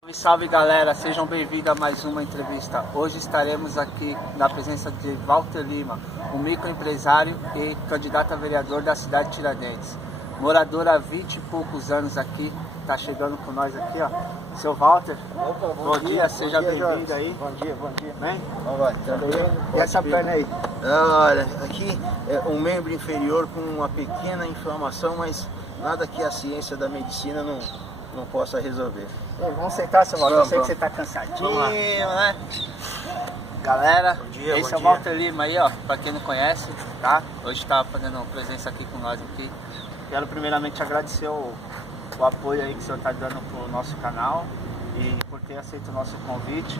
Salve, salve galera, sejam bem-vindos a mais uma entrevista. Hoje estaremos aqui na presença de Walter Lima, um microempresário e candidato a vereador da cidade de Tiradentes. Morador há 20 e poucos anos aqui, tá chegando com nós aqui, ó. Seu Walter, Opa, bom dia, seja bem-vindo aí. Bom dia. Bem? Vamos lá, tá bem? E essa perna aí? Olha, aqui é um membro inferior com uma pequena inflamação, mas nada que a ciência da medicina não possa resolver. Vamos sentar, seu Walter, eu sei que Vamos. você tá cansadinho, Vamos lá. né? Galera, dia, esse bom é o dia. Walter Lima aí, ó, pra quem não conhece, tá? Hoje tá fazendo presença aqui com nós aqui. Quero primeiramente agradecer o apoio aí que o senhor tá dando pro nosso canal e por ter aceito o nosso convite.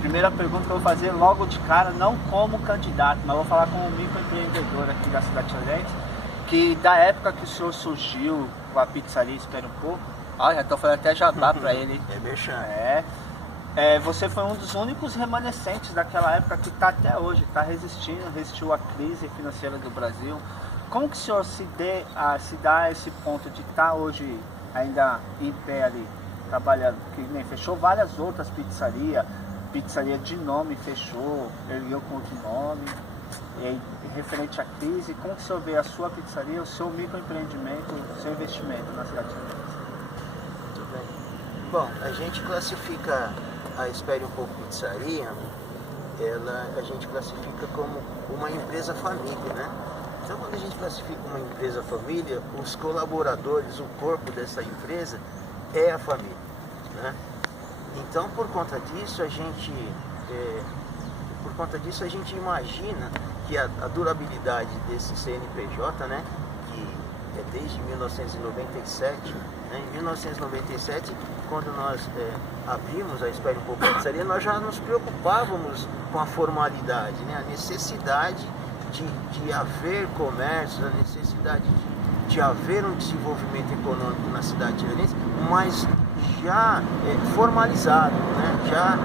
Primeira pergunta que eu vou fazer logo de cara, não como candidato, mas vou falar como microempreendedor aqui da cidade de Tiradentes, que da época que o senhor surgiu com a pizzaria Espera um Pouco, ó, já tô falando até jabá pra ele. É merchan. Você foi um dos únicos remanescentes daquela época que está até hoje, está resistiu à crise financeira do Brasil. Como que o senhor se dá a esse ponto de estar hoje ainda em pé ali, trabalhando? Porque nem fechou várias outras pizzarias, pizzaria de nome fechou, ergueu com outro nome. E aí, referente à crise, como que o senhor vê a sua pizzaria, o seu microempreendimento, o seu investimento na cidade de Tiradentes? Muito bem. Bom, a gente classifica a Espere um Pouco Pizzaria, a gente classifica como uma empresa família, né? Então, quando a gente classifica uma empresa família, os colaboradores, o corpo dessa empresa é a família, né? Então, por conta disso, a gente imagina que a durabilidade desse CNPJ, né, que é desde 1997, né, em 1997, quando nós abrimos a Espere um Pouco Pizzaria, nós já nos preocupávamos com a formalidade, né, a necessidade de haver comércio, a necessidade de haver um desenvolvimento econômico na cidade de Tiradentes, mas já formalizado, né, já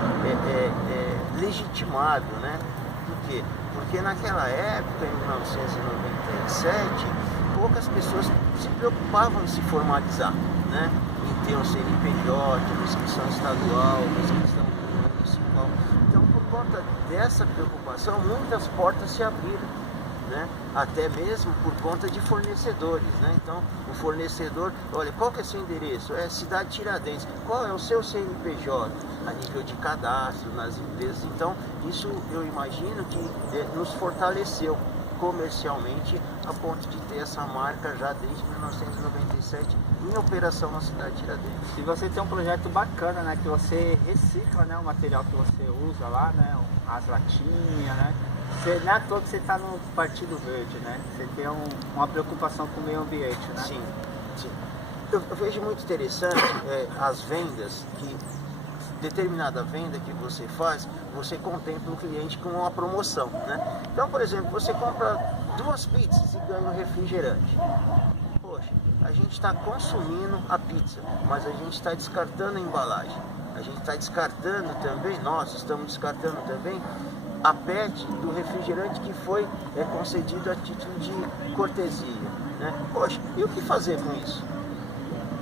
legitimado, né? Por quê? Porque naquela época, em 1997, poucas pessoas se preocupavam em se formalizar, né? Em ter um CNPJ, uma inscrição estadual, uma inscrição municipal. Então, por conta dessa preocupação, muitas portas se abriram, né? Até mesmo por conta de fornecedores, né? Então, o fornecedor, olha, qual que é seu endereço? É cidade de Tiradentes. Qual é o seu CNPJ? A nível de cadastro nas empresas. Então, isso eu imagino que nos fortaleceu comercialmente a ponto de ter essa marca já desde 1997 em operação na cidade de Tiradentes. E você tem um projeto bacana, né, que você recicla, né, o material que você usa lá, né, as latinhas, né. Não é à toa que você está no Partido Verde, né, você tem uma preocupação com o meio ambiente, né. Sim, sim. Eu vejo muito interessante as vendas que determinada venda que você faz, você contempla o cliente com uma promoção, né? Então, por exemplo, você compra 2 pizzas e ganha um refrigerante. Poxa, a gente está consumindo a pizza, mas a gente está descartando a embalagem. A gente está descartando também, nós estamos descartando também a PET do refrigerante que foi concedido a título de cortesia, né? Poxa, e o que fazer com isso?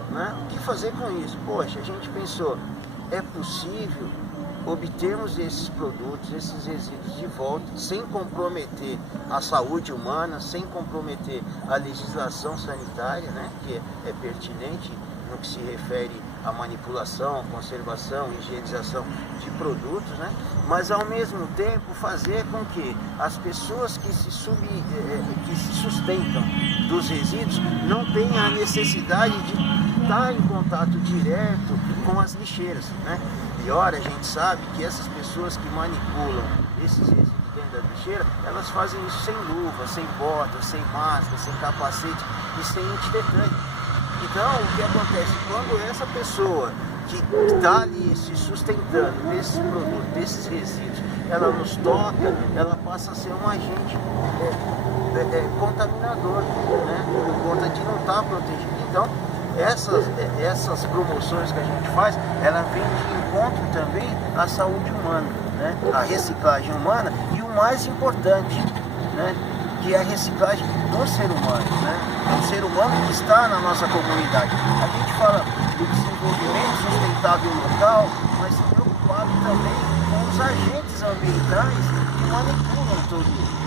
Né? O que fazer com isso? Poxa, a gente pensou, é possível obtermos esses produtos, esses resíduos de volta, sem comprometer a saúde humana, sem comprometer a legislação sanitária, né, que é pertinente no que se refere à manipulação, conservação, higienização de produtos, né, mas ao mesmo tempo fazer com que as pessoas que se sustentam dos resíduos não tenham a necessidade de estar em contato direto com as lixeiras, né? E ora, a gente sabe que essas pessoas que manipulam esses resíduos dentro da lixeira, elas fazem isso sem luva, sem bota, sem máscara, sem capacete e sem antidetante. Então, o que acontece? Quando essa pessoa que está ali se sustentando desses produtos, desses resíduos, ela nos toca, ela passa a ser um agente contaminador, né? Por conta de não estar protegido. Então, essas promoções que a gente faz, ela vem de encontro também à saúde humana, né? A reciclagem humana e o mais importante, né, que é a reciclagem do ser humano, né? O ser humano que está na nossa comunidade. A gente fala do desenvolvimento preocupado em local, mas preocupado também com os agentes ambientais que manipulam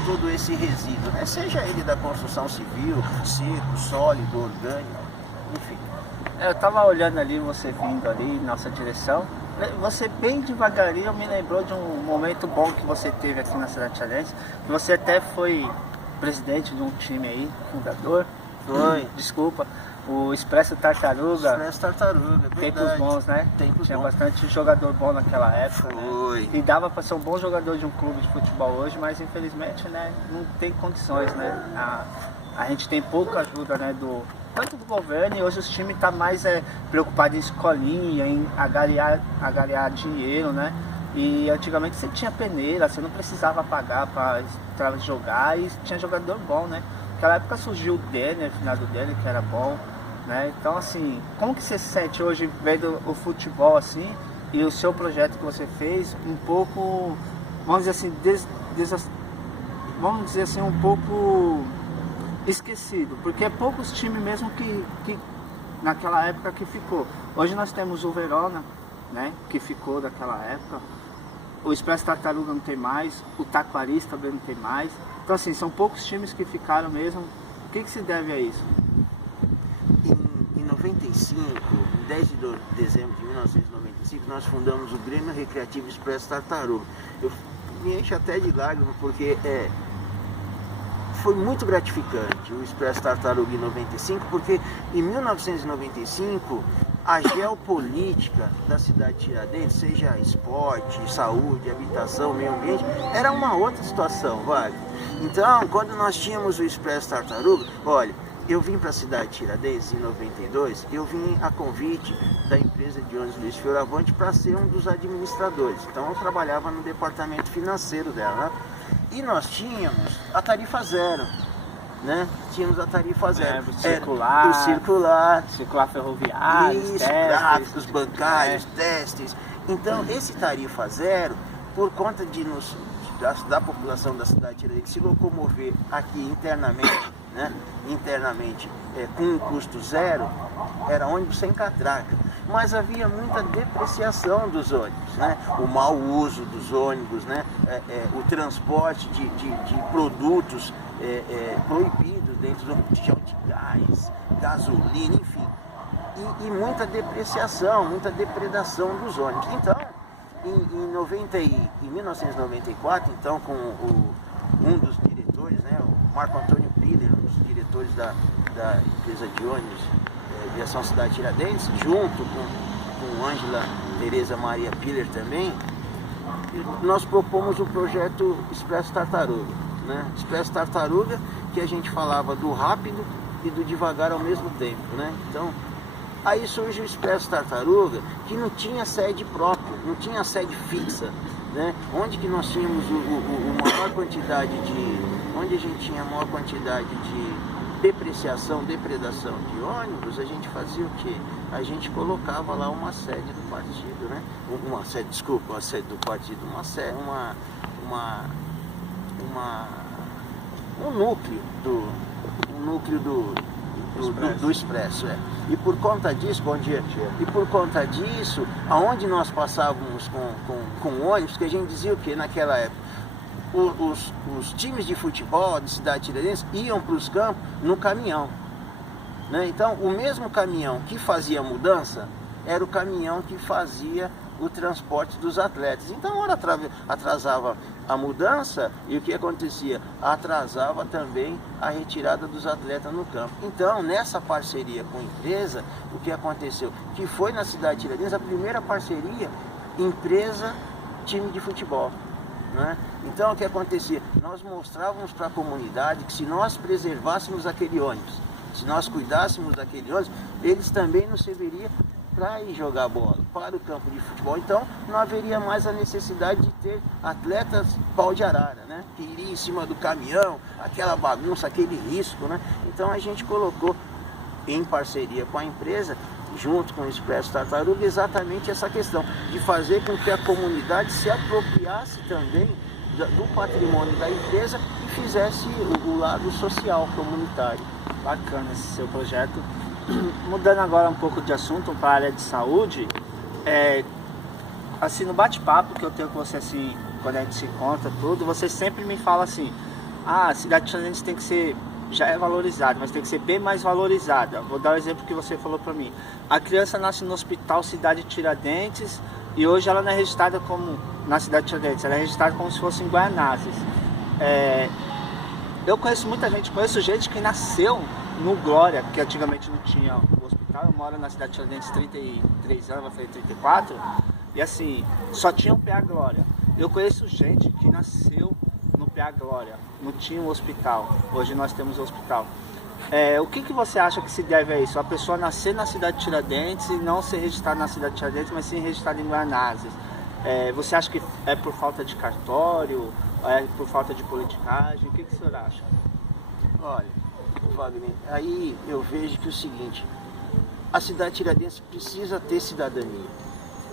todo esse resíduo, né? Seja ele da construção civil, seco, sólido, orgânico, enfim. Eu estava olhando ali, você vindo ali em nossa direção, você bem devagarinho me lembrou de um momento bom que você teve aqui na cidade tiradentes. Você até foi presidente de um time aí, fundador. Foi. Desculpa. O Expresso Tartaruga. Expresso Tartaruga, Tempos bons, né? Tempos Tinha bons. bastante jogador bom naquela época. Foi. Né? E dava para ser um bom jogador de um clube de futebol hoje, mas infelizmente, né, não tem condições, né? A gente tem pouca ajuda, né, tanto do governo, e hoje os times estão mais preocupados em escolinha, em agariar dinheiro, né? E antigamente você tinha peneira, você não precisava pagar para jogar e tinha jogador bom, né? Naquela época surgiu o Denner, o finado Denner, que era bom, né? Então, assim, como que você se sente hoje vendo o futebol assim e o seu projeto que você fez um pouco, vamos dizer assim, um pouco esquecido, porque é poucos times mesmo que naquela época que ficou. Hoje nós temos o Verona, né, que ficou daquela época, o Expresso Tartaruga não tem mais, o Taquaris também não tem mais. Então, assim, são poucos times que ficaram mesmo. O que se deve a isso? Em 95, em 10 de dezembro de 1995, nós fundamos o Grêmio Recreativo Expresso Tartaruga. Eu me encho até de lágrimas porque foi muito gratificante o Expresso Tartaruga em 95, porque em 1995 a geopolítica da cidade de Tiradentes, seja esporte, saúde, habitação, meio ambiente, era uma outra situação, vale? Então, quando nós tínhamos o Expresso Tartaruga, olha, eu vim para a cidade de Tiradentes em 92, eu vim a convite da empresa de ônibus Luiz Fioravante para ser um dos administradores. Então eu trabalhava no departamento financeiro dela, né? E nós tínhamos a tarifa zero, né? Tínhamos a tarifa zero. Circular ferroviário, isso, gráficos bancários, testes. Então, esse tarifa zero, por conta da população da cidade de Tiradentes se locomover aqui internamente, né? Com um custo zero, era ônibus sem catraca. Mas havia muita depreciação dos ônibus, né? O mau uso dos ônibus, né? O transporte de produtos proibidos dentro do botijão de gás, gasolina, enfim. E muita depreciação, muita depredação dos ônibus. Então, em 1994, então, com um dos diretores, né? O Marco Antônio Piller, um dos diretores da empresa de ônibus, Viação Cidade Tiradentes, junto com Ângela Tereza Maria Piller também, nós propomos o projeto Expresso Tartaruga, né? Expresso Tartaruga, que a gente falava do rápido e do devagar ao mesmo tempo, né? Então, aí surge o Expresso Tartaruga, que não tinha sede própria, não tinha sede fixa, né? Onde que nós tínhamos onde a gente tinha a maior quantidade de depreciação, depredação de ônibus, a gente fazia o quê? A gente colocava lá uma sede do partido, né? Uma sede do partido, um núcleo do Expresso, E por conta disso, bom dia, aonde nós passávamos com ônibus, que a gente dizia o quê naquela época? Os times de futebol de cidade tiradentes iam para os campos no caminhão, né? Então, o mesmo caminhão que fazia a mudança era o caminhão que fazia o transporte dos atletas. Então, ora atrasava a mudança e o que acontecia? Atrasava também a retirada dos atletas no campo. Então, nessa parceria com a empresa, o que aconteceu? Que foi na cidade de Tiradentes a primeira parceria empresa-time de futebol. Né? Então o que acontecia? Nós mostrávamos para a comunidade que se nós preservássemos aquele ônibus, se nós cuidássemos daquele ônibus, eles também nos serviriam para ir jogar bola, para o campo de futebol. Então não haveria mais a necessidade de ter atletas pau de arara, né? Que iriam em cima do caminhão, aquela bagunça, aquele risco, né? Então a gente colocou em parceria com a empresa, junto com o Expresso Tartaruga, exatamente essa questão de fazer com que a comunidade se apropriasse também do patrimônio da empresa e fizesse o lado social, comunitário. Bacana esse seu projeto. Mudando agora um pouco de assunto para a área de saúde, assim, no bate-papo que eu tenho com você, assim, quando a gente se encontra, tudo, você sempre me fala assim, a cidade de Tiradentes tem que ser, já é valorizada, mas tem que ser bem mais valorizada. Vou dar o exemplo que você falou pra mim. A criança nasce no hospital Cidade de Tiradentes e hoje ela não é registrada como na cidade de Tiradentes, ela é registrada como se fosse em Guaianazes. Eu conheço muita gente, conheço gente que nasceu no Glória, que antigamente não tinha o hospital. Eu moro na cidade de Tiradentes 33 anos, vai fazer 34, e assim, só tinha o PA Glória. Eu conheço gente que nasceu no PA Glória, não tinha um hospital. Hoje nós temos um hospital. O que você acha que se deve a isso? A pessoa nascer na cidade de Tiradentes e não ser registrada na cidade de Tiradentes, mas sim registrada em Guaianazes. Você acha que é por falta de cartório? É por falta de politicagem? O que o senhor acha? Olha, Wagner, aí eu vejo que é o seguinte, a cidade de Tiradentes precisa ter cidadania.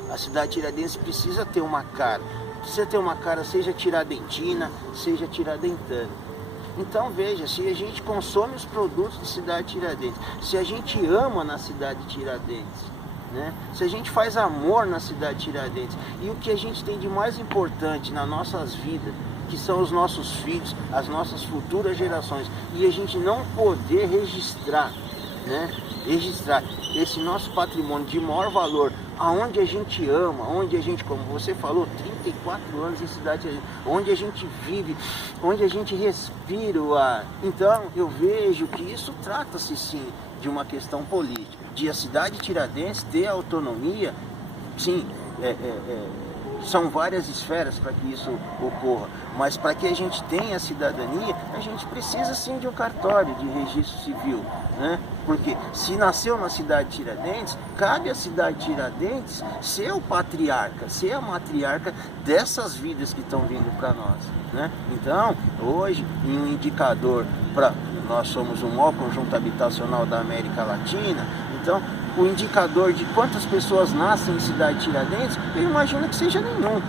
A cidade de Tiradentes precisa ter uma cara. Precisa ter uma cara, seja tiradentina, seja tiradentana. Então veja, se a gente consome os produtos de cidade de Tiradentes, se a gente ama na cidade de Tiradentes, né? Se a gente faz amor na cidade de Tiradentes, e o que a gente tem de mais importante nas nossas vidas, que são os nossos filhos, as nossas futuras gerações, e a gente não poder registrar, né? Registrar esse nosso patrimônio de maior valor, aonde a gente ama, onde a gente, como você falou, 34 anos em cidade, onde a gente vive, onde a gente respira o ar. Então eu vejo que isso trata-se sim de uma questão política, de a cidade de Tiradentes ter autonomia, sim, são várias esferas para que isso ocorra, mas para que a gente tenha cidadania, a gente precisa sim de um cartório de registro civil, né? Porque se nasceu na cidade de Tiradentes, cabe à cidade de Tiradentes ser o patriarca, ser a matriarca dessas vidas que estão vindo para nós, né? Então, hoje, em um indicador nós somos o maior conjunto habitacional da América Latina, então o indicador de quantas pessoas nascem em cidade de Tiradentes, eu imagino que seja nenhum.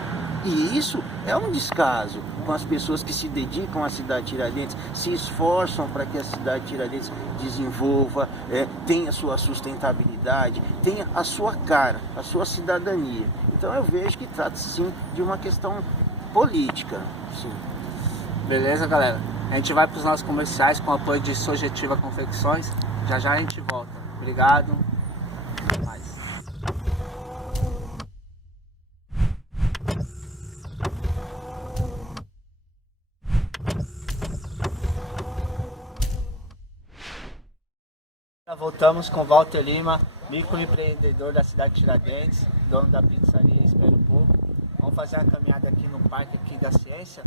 E isso é um descaso com as pessoas que se dedicam à cidade de Tiradentes, se esforçam para que a cidade de Tiradentes desenvolva, tenha sua sustentabilidade, tenha a sua cara, a sua cidadania. Então eu vejo que trata-se sim de uma questão política. Sim. Beleza, galera? A gente vai para os nossos comerciais com o apoio de Sojetiva Confecções. Já já a gente volta. Obrigado. Até mais. Voltamos com Walter Lima, microempreendedor da cidade de Tiradentes, dono da pizzaria Espero Pouco. Vamos fazer uma caminhada aqui no Parque aqui da Ciência.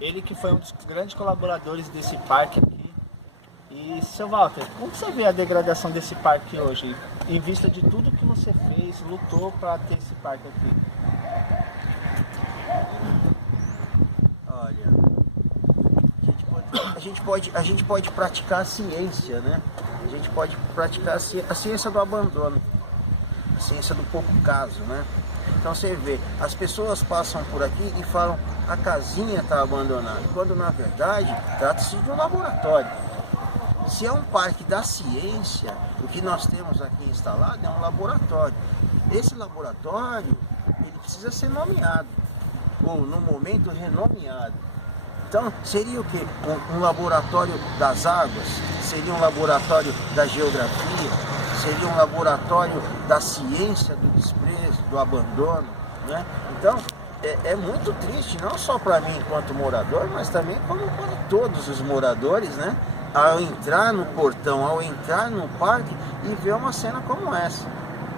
Ele que foi um dos grandes colaboradores desse parque aqui. E, seu Walter, como você vê a degradação desse parque hoje? Em vista de tudo que você fez, lutou para ter esse parque aqui. Olha, a gente pode praticar a ciência, né? A gente pode praticar a ciência do abandono, a ciência do pouco caso, né? Então você vê, as pessoas passam por aqui e falam, a casinha está abandonada, quando na verdade trata-se de um laboratório. Se é um parque da ciência, o que nós temos aqui instalado é um laboratório. Esse laboratório, ele precisa ser nomeado, ou no momento renomeado. Então seria o quê? Um laboratório das águas, seria um laboratório da geografia, seria um laboratório da ciência do desprezo, do abandono, né? Então é muito triste, não só para mim enquanto morador, mas também como para todos os moradores, né? Ao entrar no portão, ao entrar no parque e ver uma cena como essa.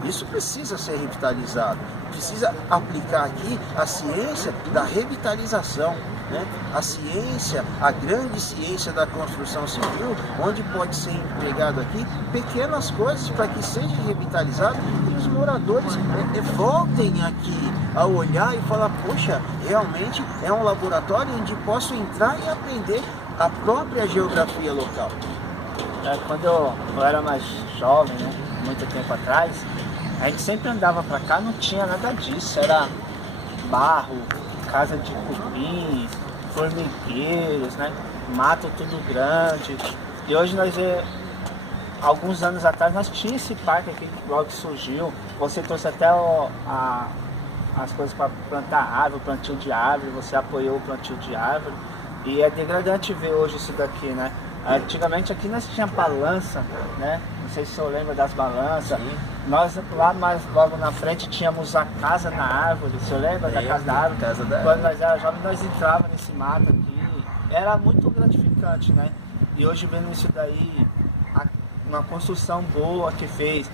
Isso precisa ser revitalizado, precisa aplicar aqui a ciência da revitalização, né? A ciência, a grande ciência da construção civil, onde pode ser empregado aqui pequenas coisas para que seja revitalizado e os moradores voltem aqui a olhar e falar, poxa, realmente é um laboratório onde posso entrar e aprender a própria geografia local. Quando eu era mais jovem, né, muito tempo atrás, a gente sempre andava pra cá, não tinha nada disso, era barro, casa de cupim, formigueiros, né, mato tudo grande. E hoje nós vemos alguns anos atrás nós tínhamos esse parque aqui logo que surgiu. Você trouxe até as coisas para plantar árvore, plantio de árvore, você apoiou o plantio de árvore. E é degradante ver hoje isso daqui, né? Antigamente aqui nós tínhamos balança, né? Não sei se o senhor lembra das balanças. Sim. Nós lá mais logo na frente tínhamos a casa na árvore. O senhor lembra da casa da árvore? Quando nós éramos jovens nós entrávamos nesse mato aqui. Era muito gratificante, né? E hoje vendo isso daí, uma construção boa que fez,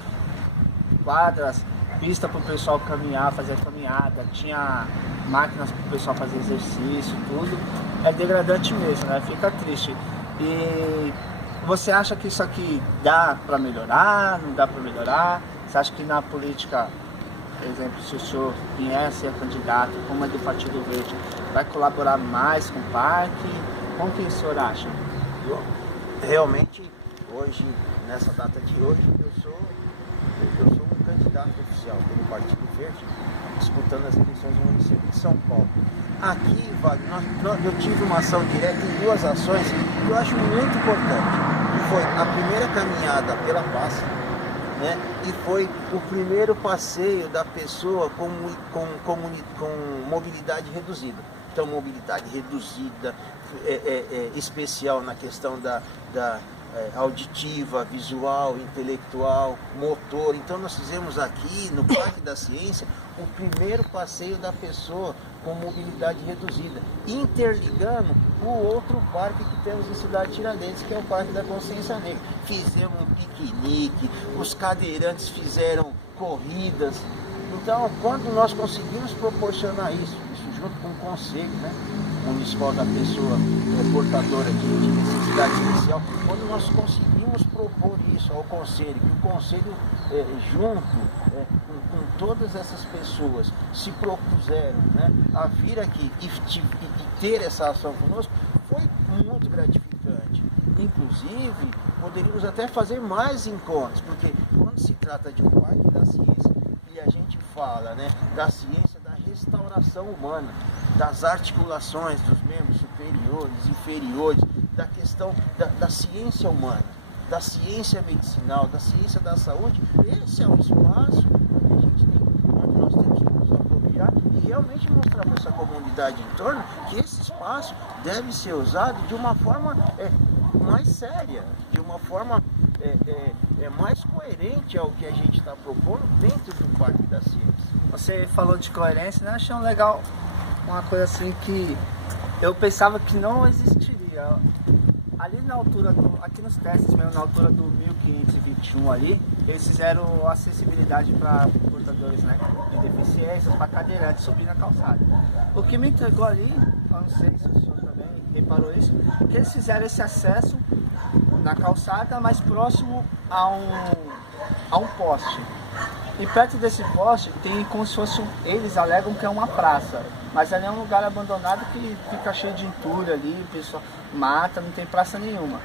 quadras, pista para o pessoal caminhar, fazer caminhada, tinha máquinas para o pessoal fazer exercício, tudo. É degradante mesmo, né? Fica triste. E você acha que isso aqui dá para melhorar, não dá para melhorar? Você acha que na política, por exemplo, se o senhor vier a ser candidato, como é do Partido Verde, vai colaborar mais com o parque? Como que o senhor acha? Realmente, hoje, nessa data de hoje, eu sou um candidato oficial pelo Partido Verde, disputando as eleições do município de São Paulo. Aqui, Wagner, eu tive uma ação direta em 2 ações que eu acho muito importante, que foi a primeira caminhada pela paz, né? E foi o primeiro passeio da pessoa com mobilidade reduzida. Então, mobilidade reduzida, especial na questão da auditiva, visual, intelectual, motor. Então nós fizemos aqui no Parque da Ciência o primeiro passeio da pessoa com mobilidade reduzida, interligando o outro parque que temos em Cidade Tiradentes, que é o Parque da Consciência Negra. Fizemos um piquenique, os cadeirantes fizeram corridas. Então, quando nós conseguimos proporcionar isso junto com o conselho, né, municipal da pessoa portadora de necessidade especial, quando nós conseguimos propor isso ao conselho, que o conselho junto com todas essas pessoas se propuseram, né, a vir aqui e ter essa ação conosco, foi muito gratificante. Inclusive, poderíamos até fazer mais encontros, porque quando se trata de um parque da ciência e a gente fala, né, da ciência da restauração humana, das articulações dos membros superiores, inferiores, da questão da ciência humana, da ciência medicinal, da ciência da saúde, esse é o espaço onde nós temos que nos apropriar e realmente mostrar para essa comunidade em torno que esse espaço deve ser usado de uma forma mais séria, de uma forma mais coerente ao que a gente está propondo dentro do Parque da Ciência. Você falou de coerência, né? Achei legal uma coisa assim que eu pensava que não existiria. Ali na altura, aqui nos testes mesmo, na altura do 1521 ali, eles fizeram acessibilidade para portadores, né, de deficiências, para cadeirantes subir na calçada. O que me entregou ali, eu não sei se o senhor também reparou isso, que eles fizeram esse acesso na calçada mais próximo a um poste. E perto desse poste tem como se fosse eles alegam que é uma praça, mas ali é um lugar abandonado que fica cheio de entulho ali, o pessoal mata, não tem praça nenhuma.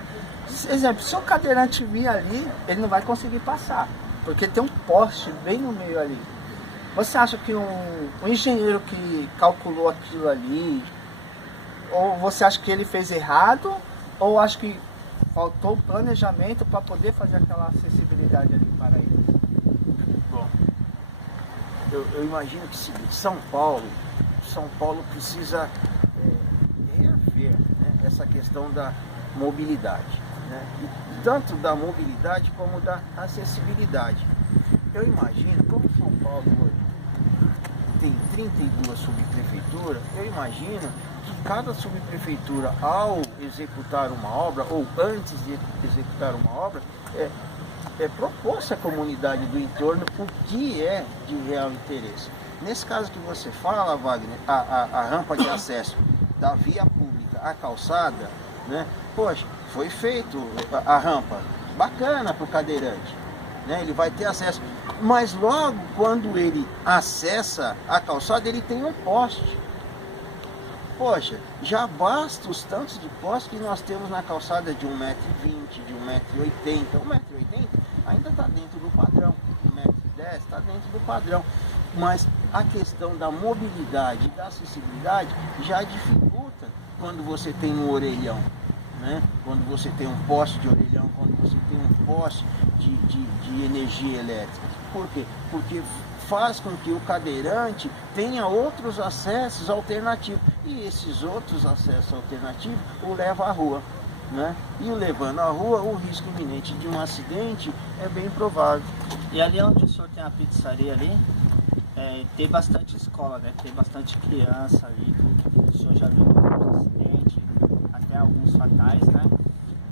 Exemplo, se um cadeirante vir ali, ele não vai conseguir passar, porque tem um poste bem no meio ali. Você acha que um engenheiro que calculou aquilo ali, ou você acha que ele fez errado, ou acha que faltou planejamento para poder fazer aquela acessibilidade ali para eles? Bom, eu imagino que São Paulo precisa reaver, né, essa questão da mobilidade, né, e tanto da mobilidade como da acessibilidade. Eu imagino, como São Paulo hoje tem 32 subprefeituras, eu imagino que cada subprefeitura, ao executar uma obra, ou antes de executar uma obra, propôs à comunidade do entorno o que é de real interesse. Nesse caso que você fala, Wagner, a rampa de acesso da via pública à calçada, né? Poxa, foi feito a rampa, bacana para o cadeirante, né? Ele vai ter acesso, mas logo quando ele acessa a calçada, ele tem um poste. Poxa, já basta os tantos de postes que nós temos na calçada de 1,20 m, de 1,80 m. 1,80 m ainda está dentro do padrão, 1,10 m está dentro do padrão. Mas a questão da mobilidade e da acessibilidade já dificulta quando você tem um orelhão, né? Quando você tem um poste de orelhão região quando você tem um poste de energia elétrica. Por quê? Porque faz com que o cadeirante tenha outros acessos alternativos. E esses outros acessos alternativos o levam à rua. Né? E o levando à rua, o risco iminente de um acidente é bem provável. E ali onde o senhor tem a pizzaria ali, tem bastante escola, né? Tem bastante criança ali, o senhor já viu alguns acidentes, até alguns fatais, né?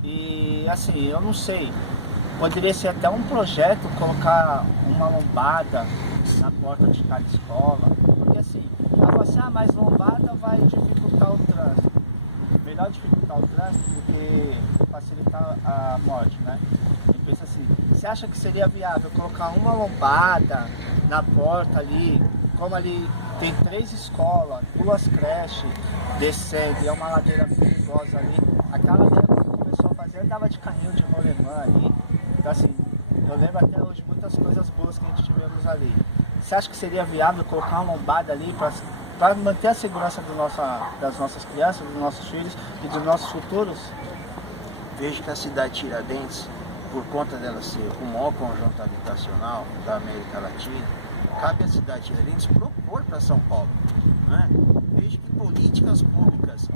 E assim, eu não sei, poderia ser até um projeto colocar uma lombada na porta de cada escola, porque assim, mas lombada vai dificultar o trânsito. Melhor dificultar o trânsito do que facilitar a morte, né? E pensa assim, você acha que seria viável colocar uma lombada na porta ali, como ali tem 3 escolas, 2 creches, descendo, e é uma ladeira perigosa ali, aquela ladeira que começou a fazer andava de carrinho de rolemã ali, então assim, eu lembro até hoje muitas coisas boas que a gente tivemos ali. Você acha que seria viável colocar uma lombada ali para manter a segurança das nossas crianças, dos nossos filhos e dos nossos futuros? Vejo que a cidade de Tiradentes, por conta dela ser o maior conjunto habitacional da América Latina, cabe à cidade de Tiradentes propor para São Paulo. Né? Vejo que políticas públicas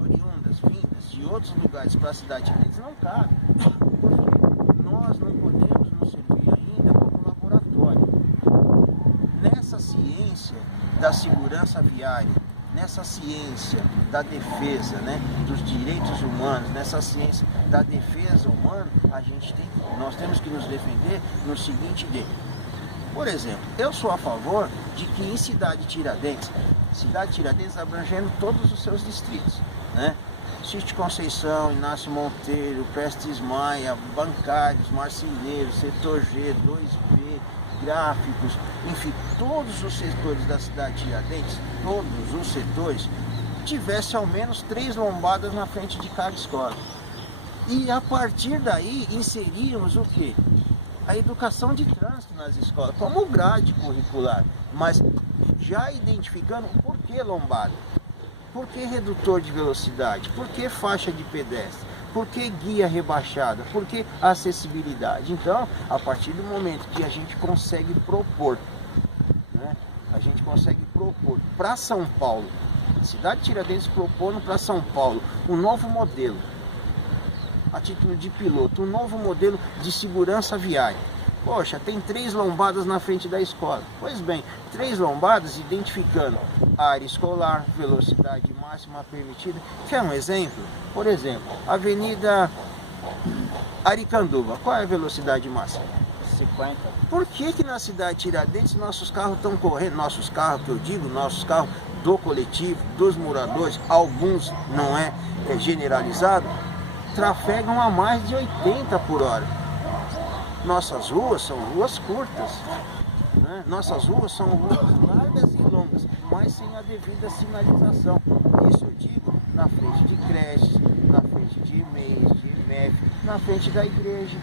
oriundas, vindas de outros lugares para a cidade de Tiradentes não cabem, porque nós não podemos nos servir ainda como laboratório. Nessa ciência da segurança viária, nessa ciência da defesa, né, dos direitos humanos, nessa ciência da defesa humana, nós temos que nos defender no seguinte de, por exemplo, eu sou a favor de que em cidade Tiradentes abrangendo todos os seus distritos, né, Sítio Conceição, Inácio Monteiro, Prestes Maia, Bancários, Marceleiros, Setor G, 2B, Gráficos, enfim, todos os setores da cidade de Tiradentes, todos os setores, tivesse ao menos 3 lombadas na frente de cada escola. E a partir daí inseríamos o quê? A educação de trânsito nas escolas, como grade curricular, mas já identificando o porquê lombada, por que redutor de velocidade, por que faixa de pedestre, por que guia rebaixada, por que acessibilidade. Então, a partir do momento que a gente consegue propor, né, para São Paulo, a cidade de Tiradentes propondo para São Paulo um novo modelo, a título de piloto, um novo modelo de segurança viária. Poxa, tem 3 lombadas na frente da escola. Pois bem, 3 lombadas identificando área escolar, velocidade máxima permitida. Quer um exemplo? Por exemplo, Avenida Aricanduva, qual é a velocidade máxima? 50. Por que na cidade de Tiradentes nossos carros estão correndo? Nossos carros, que eu digo, nossos carros do coletivo, dos moradores, alguns não é generalizado, trafegam a mais de 80 por hora. Nossas ruas são ruas curtas, né? Nossas ruas são ruas largas e longas, mas sem a devida sinalização. Isso eu digo na frente de creches, na frente de EMEIs, de EMEF, na frente da igreja.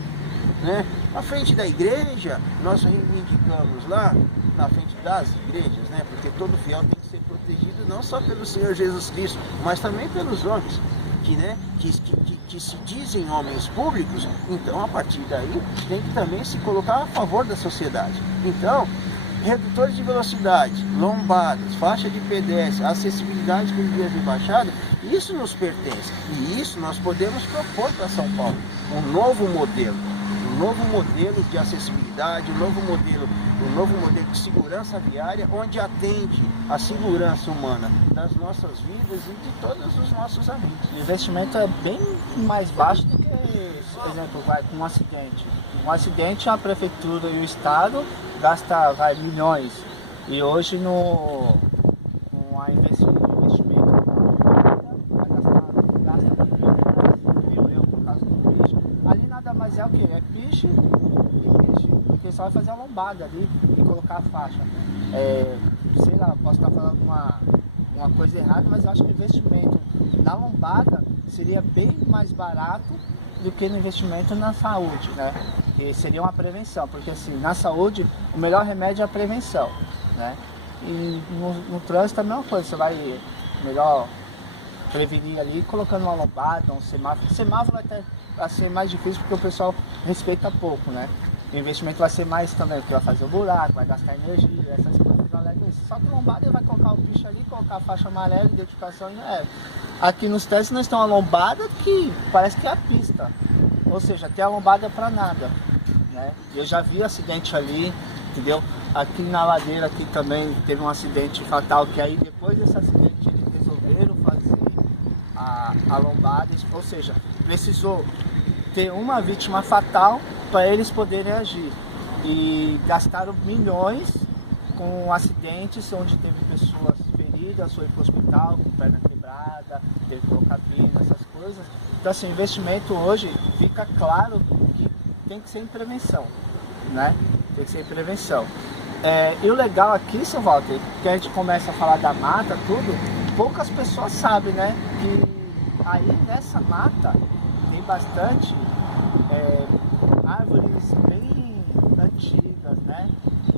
Né? Na frente da igreja, nós reivindicamos lá, na frente das igrejas, né? Porque todo fiel tem que ser protegido não só pelo Senhor Jesus Cristo, mas também pelos homens. Que se dizem homens públicos, então a partir daí tem que também se colocar a favor da sociedade. Então, redutores de velocidade, lombadas, faixa de pedestre, acessibilidade com guias de baixada, isso nos pertence. E isso nós podemos propor para São Paulo, um novo modelo de acessibilidade, um novo modelo de segurança viária, onde atende a segurança humana das nossas vidas e de todos os nossos amigos. O investimento é bem mais baixo do que, por exemplo, com um acidente. Um acidente, a prefeitura e o estado gastam milhões. E hoje com a investimento gasta milhões por causa do piche. Ali nada mais é o que? É piche e piche. Porque só vai fazer a lombada ali e colocar a faixa. Sei lá, posso estar falando uma coisa errada, mas eu acho que o investimento na lombada seria bem mais barato do que no investimento na saúde, né? Que seria uma prevenção, porque assim, na saúde o melhor remédio é a prevenção, né? E no trânsito é a mesma coisa, você vai melhor prevenir ali colocando uma lombada, um semáforo. O semáforo a ser mais difícil porque o pessoal respeita pouco, né? O investimento vai ser mais também, porque vai fazer o buraco, vai gastar energia, essas coisas não alegam isso. Só que lombada ele vai colocar o picho ali, colocar a faixa amarela, identificação e já é. Aqui nos testes nós temos uma lombada que parece que é a pista. Ou seja, tem a lombada para nada, né? Eu já vi acidente ali, entendeu? Aqui na ladeira aqui também teve um acidente fatal, que aí depois desse acidente eles resolveram fazer a lombada, ou seja, precisou ter uma vítima fatal para eles poderem agir. E gastaram milhões com acidentes onde teve pessoas feridas, foi para o hospital com perna quebrada, teve que colocar pino, essas coisas. Então assim, o investimento hoje fica claro que tem que ser em prevenção, né? Tem que ser em prevenção. E o legal aqui, seu Walter, que a gente começa a falar da mata, tudo, poucas pessoas sabem, né? Que aí nessa mata tem bastante árvores bem antigas, né?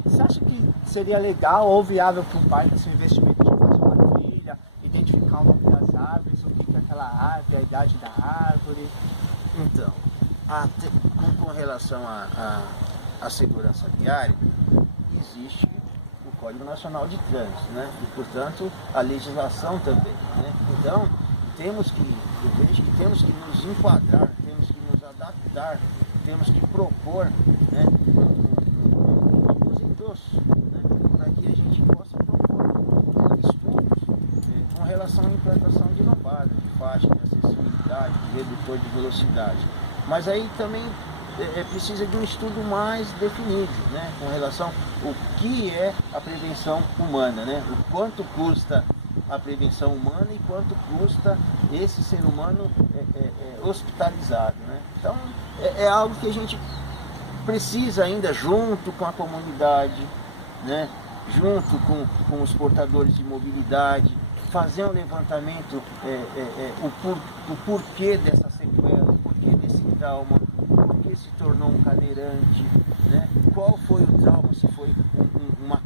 Você acha que seria legal ou viável para o parque esse investimento de fazer uma trilha, identificar o nome das árvores, o que é aquela árvore, a idade da árvore? Então, com relação à segurança viária, existe o Código Nacional de Trânsito, né? E, portanto, a legislação também, né? Então, eu vejo que temos que nos enquadrar, temos que nos adaptar, temos que propor, né, um endosso, né, para que a gente possa propor estudos com relação à implantação de lombada, de faixa, de acessibilidade, de redutor de velocidade. Mas aí também precisa de um estudo mais definido, né, com relação ao que é a prevenção humana, né, o quanto custa a prevenção humana e quanto custa esse ser humano hospitalizado, né? Então é algo que a gente precisa ainda, junto com a comunidade, né, junto com os portadores de mobilidade, fazer um levantamento, o porquê dessa sequela, o porquê desse trauma, por que se tornou um cadeirante, né? Qual foi o trauma, se foi uma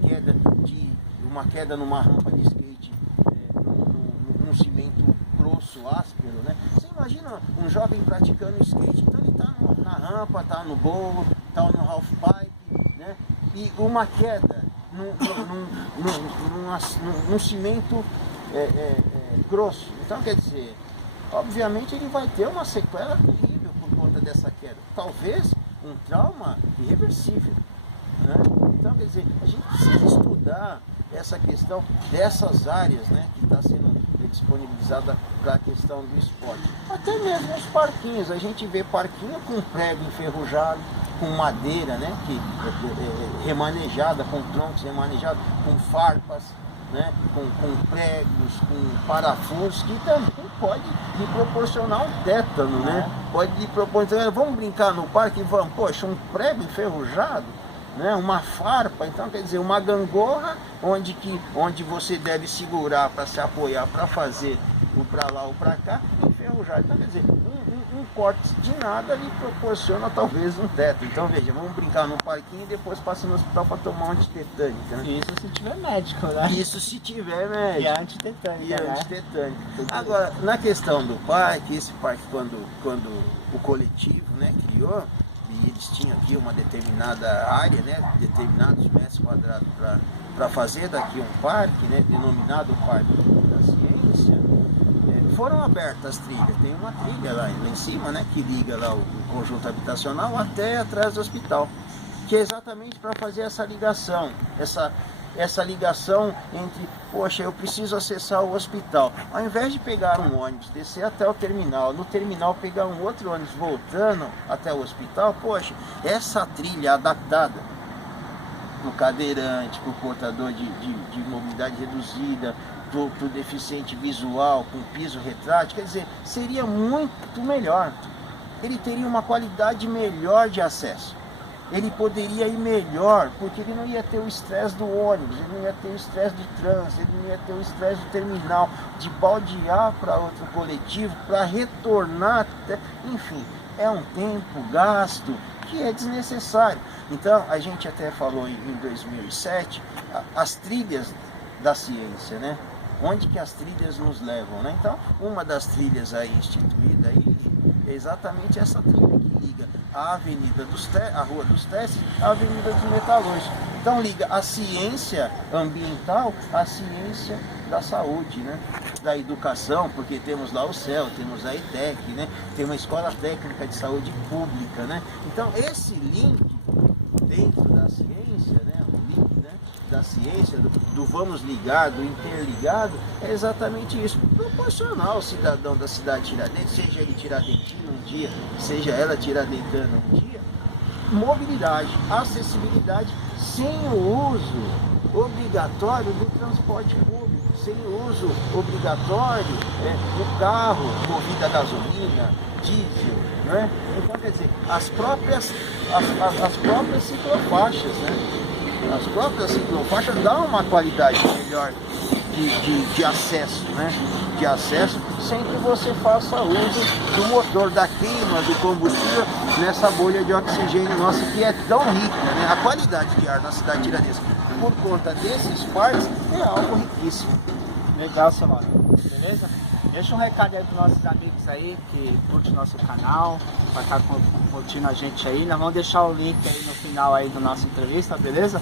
queda numa rampa de skate, num cimento grosso, áspero, né? Você imagina um jovem praticando skate, então ele está na rampa, está no bowl, está no half pipe, né? E uma queda num cimento grosso. Então, quer dizer, obviamente ele vai ter uma sequela terrível por conta dessa queda. Talvez um trauma irreversível, né? Então, quer dizer, a gente precisa estudar essa questão dessas áreas, né, que está sendo disponibilizada para a questão do esporte. Até mesmo os parquinhos, a gente vê parquinho com prego enferrujado, com madeira, né, remanejada, com troncos remanejados, com farpas, né, com pregos, com parafusos, que também pode lhe proporcionar um tétano, né? Pode lhe proporcionar, vamos brincar no parque e vamos, poxa, um prego enferrujado, né, uma farpa, então quer dizer, uma gangorra onde você deve segurar para se apoiar, para fazer o para lá ou para cá, enferrujado. Então quer dizer, um corte de nada lhe proporciona talvez um teto. Então veja, vamos brincar no parquinho e depois passa no hospital para tomar um antitetânica, né? Isso se tiver médico, né? Isso se tiver médico. E antitetânica, né? Antitetânica. Agora, na questão do parque, esse parque quando o coletivo, né, criou, e eles tinham aqui uma determinada área, né, determinados metros quadrados para fazer daqui um parque, né, denominado Parque da Ciência, foram abertas as trilhas. Tem uma trilha lá em cima, né, que liga lá o conjunto habitacional até atrás do hospital, que é exatamente para fazer essa ligação, essa ligação entre, poxa, eu preciso acessar o hospital. Ao invés de pegar um ônibus, descer até o terminal, no terminal pegar um outro ônibus voltando até o hospital, poxa, essa trilha adaptada para o cadeirante, para o portador de mobilidade reduzida, para o deficiente visual, com piso retrátil, quer dizer, seria muito melhor. Ele teria uma qualidade melhor de acesso. Ele poderia ir melhor, porque ele não ia ter o estresse do ônibus, ele não ia ter o estresse do trânsito, ele não ia ter o estresse do terminal, de baldear para outro coletivo, para retornar, enfim, é um tempo gasto que é desnecessário. Então, a gente até falou em 2007, as trilhas da ciência, né? Onde que as trilhas nos levam, né? Então, uma das trilhas aí instituída aí, é exatamente essa trilha que liga a a Rua dos Testes à Avenida dos Metalúrgicos. Então liga a ciência ambiental à ciência da saúde, né? Da educação, porque temos lá o CEL, temos a ETEC, né? Tem uma escola técnica de saúde pública, né? Então esse link dentro da ciência, né? O link, né? Da ciência, do vamos ligar, do interligado, é exatamente isso. Proporcionar ao cidadão da cidade de Tiradentes, seja ele tiradentino um dia, seja ela tiradentana um dia, mobilidade, acessibilidade, sem o uso obrigatório do transporte público, sem o uso obrigatório do carro movido a gasolina, diesel, né? Então, quer dizer, as próprias ciclofaixas, né? As próprias ciclofaixas dão uma qualidade melhor de acesso, né? De acesso, sem que você faça uso do motor, da queima do combustível nessa bolha de oxigênio nossa que é tão rica, né? A qualidade de ar na cidade de Tiradentes, por conta desses parques, é algo riquíssimo. Legal, seu Mauro. Beleza? Deixa um recado aí para nossos amigos aí que curtem o nosso canal, vai estar curtindo a gente aí. Nós vamos deixar o link aí no final aí da nossa entrevista, beleza?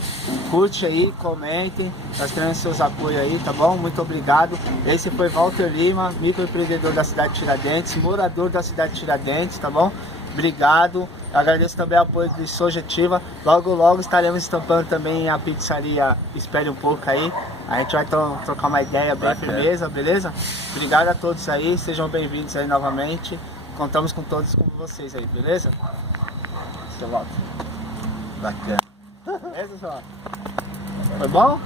Curte aí, comente, nós queremos seus apoios aí, tá bom? Muito obrigado. Esse foi Walter Lima, microempreendedor da cidade de Tiradentes, morador da cidade de Tiradentes, tá bom? Obrigado. Agradeço também o apoio de Sojetiva. Logo, logo estaremos estampando também a pizzaria. Espere um pouco aí. A gente vai trocar uma ideia bem firmeza, beleza? Obrigado a todos aí. Sejam bem-vindos aí novamente. Contamos com todos com vocês aí, beleza? Seu Walter. Bacana. Beleza, seu Walter? Foi bom?